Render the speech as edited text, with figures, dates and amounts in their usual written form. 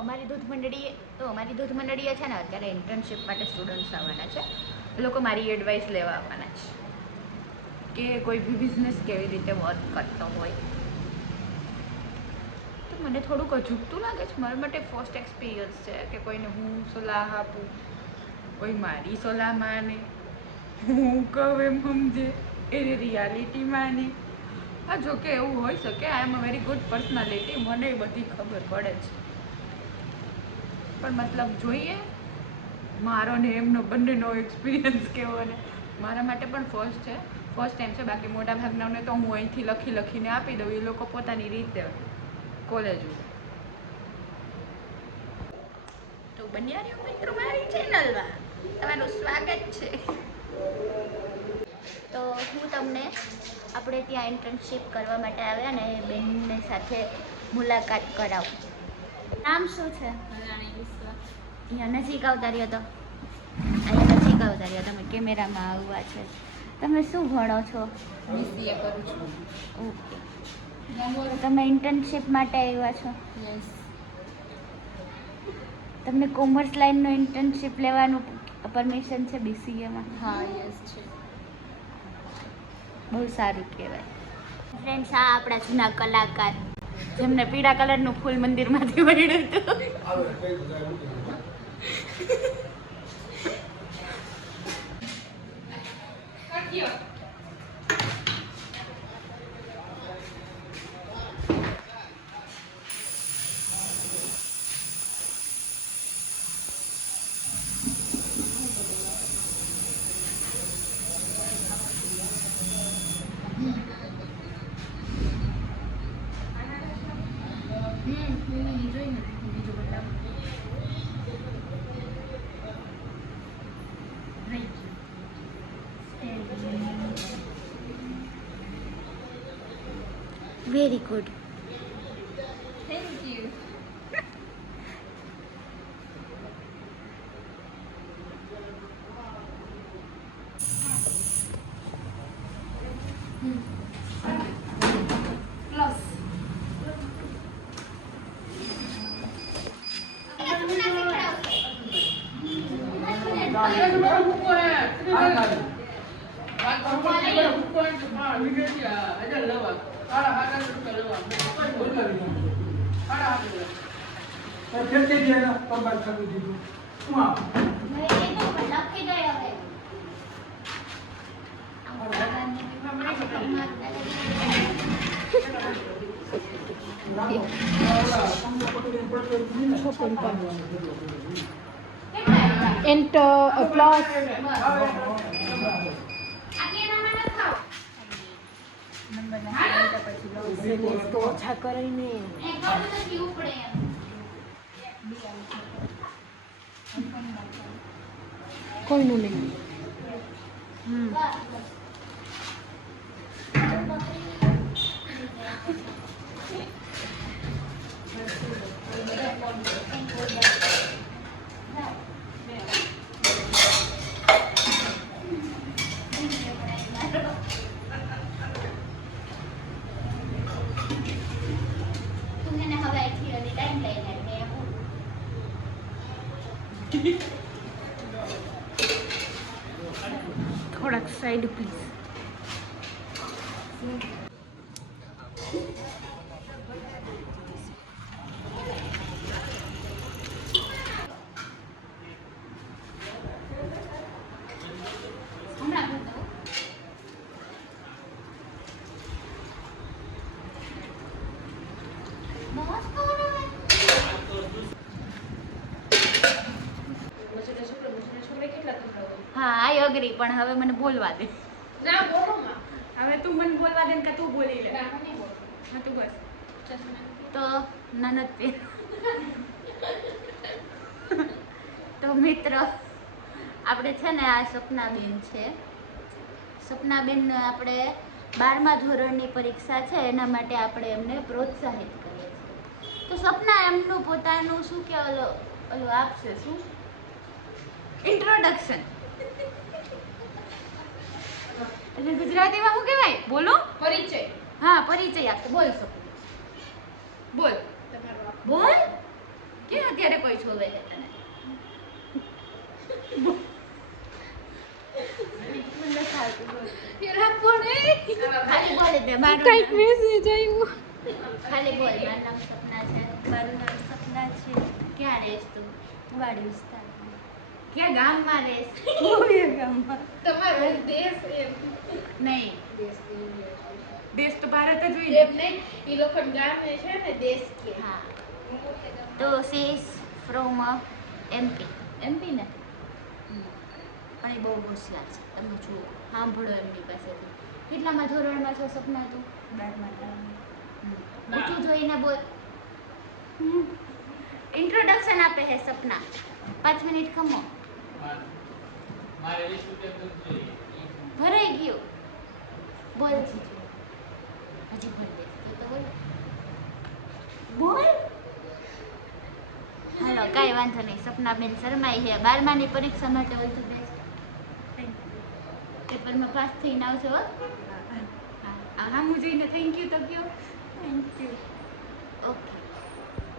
અમારી દૂધ મંડળીએ છે ને અત્યારે ઇન્ટર્નશિપ માટે સ્ટુડન્ટ્સ આવવાના છે. એ લોકો મારી એડવાઇસ લેવા આવવાના છે કે કોઈ બી બિઝનેસ કેવી રીતે વર્ક કરતો હોય. તો મને થોડુંક અજુગતું લાગે છે. મારા માટે ફર્સ્ટ એક્સપિરિયન્સ છે કે કોઈને હું સલાહ આપું, કોઈ મારી સલાહ માને, હું કહું એમ સમજે, એની રિયાલિટી માને. હા, જોકે એવું હોઈ શકે. આઈ એમ અ વેરી ગુડ પર્સનાલિટી, મને બધી ખબર પડે છે. પણ મતલબ જોઈએ મારો ને એમનો બંનેનો એક્સપિરિયન્સ કેવો. ને મારા માટે પણ ફર્સ્ટ ટાઈમ છે. બાકી મોટા ભાગનાને તો હું અહીંથી લખીને આપી દઉં, એ લોકો પોતાની રીતે કોલેજ. તો બન્યા રહ્યો મિત્રો મારી ચેનલમાં, તમારું સ્વાગત છે. તો હું તમને આપણે ત્યાં ઇન્ટર્નશિપ કરવા માટે આવ્યા ને એ બેનની સાથે મુલાકાત કરાવું. નામ શું છે? અહીંયા નજીક આવતા રહ્યો તો તમે કેમેરામાં આવવા છે. તમે શું ભણો છો? BCA કરું છું. ઓકે. તમે ઇન્ટર્નશિપ માટે આવ્યા છો? યસ. તમને કોમર્સ લાઈનનો ઇન્ટર્નશિપ લેવાનું પરમિશન છે BCAમાં? હા, યસ છે. બહુ સારું કહેવાય. ફ્રેન્ડ્સ, આ આપણા જૂના કલાકાર જેમને પીળા કલરનું ફૂલ મંદિરમાંથી મળ્યું હતું. Very good. Thank you. Close. Enter applause. તો ઓછા કરીને કોઈનું નહીં. થોડાક સાઈડ પ્લીઝ. હા, આઈ અગ્રી, પણ હવે મને બોલવા દે. ના, બોલો માં. હવે તું મને બોલવા દે ને કે તું બોલી લે. ના, નહીં બોલ. હા, તું બસ. તો નનદ તો મિત્ર, આપણે છે ને આ સપનાબેન છે. સપનાબેન આપણે 12મા ધોરણની પરીક્ષા છે એના માટે આપણે એમને પ્રોત્સાહિત કરીએ છીએ. તો સપના એમનું પોતાનું શું કે ઓલું આપશે, શું ઇન્ટ્રોડક્શન. એટલે ગુજરાતીમાં શું કહેવાય? બોલો. પરિચય. હા, પરિચય આપતો. બોલ સપના, બોલ. બોલ. કે અત્યારે કોઈ છોવે છે તને મને ખાતું બોલ. પેલા પડે ખાલી બોલી દે મારું કઈક નામ. મેસેજ આવ્યો ખાલી બોલ મારું નામ સપના છે. મારું નામ સપના છે. ક્યાં રહેશ તું? વાડી વિસ્તારમાં. ક્યાં ગામમાં રહેશ? કોવિયા ગામમાં. તમારો દેશ એમ નહીં દેશ તો ભારત જ હોય એમ ને. નહીં ઈ લોકો ગામે છે ને દેશ કે હા તો she is from MP MP ને પણ એ બહુ હોશિયાર છે તમે જુઓ સાંભળો એમની પાસેથી. કેટલામાં ધોરણમાં છો સપના તું? 12મા ધોરણમાં. ઊંચું જોઈને બોલ. ઇન્ટ્રોડક્શન આપે છે સપના 5 મિનિટ ખમો. ભરાઈ ગયું બોલ. હજી બોલ દે તો બોલ બોલ. હાલો કાંઈ વાંધો નહીં. સપનાબેન શર્માઈ છે 12માની પરીક્ષા માટે ઓલ ધ બેસ્ટ. પેપરમાં પાસ થઈને આવજો હો. હા હું જોઈને થેન્ક યુ તો કયો. Thank you.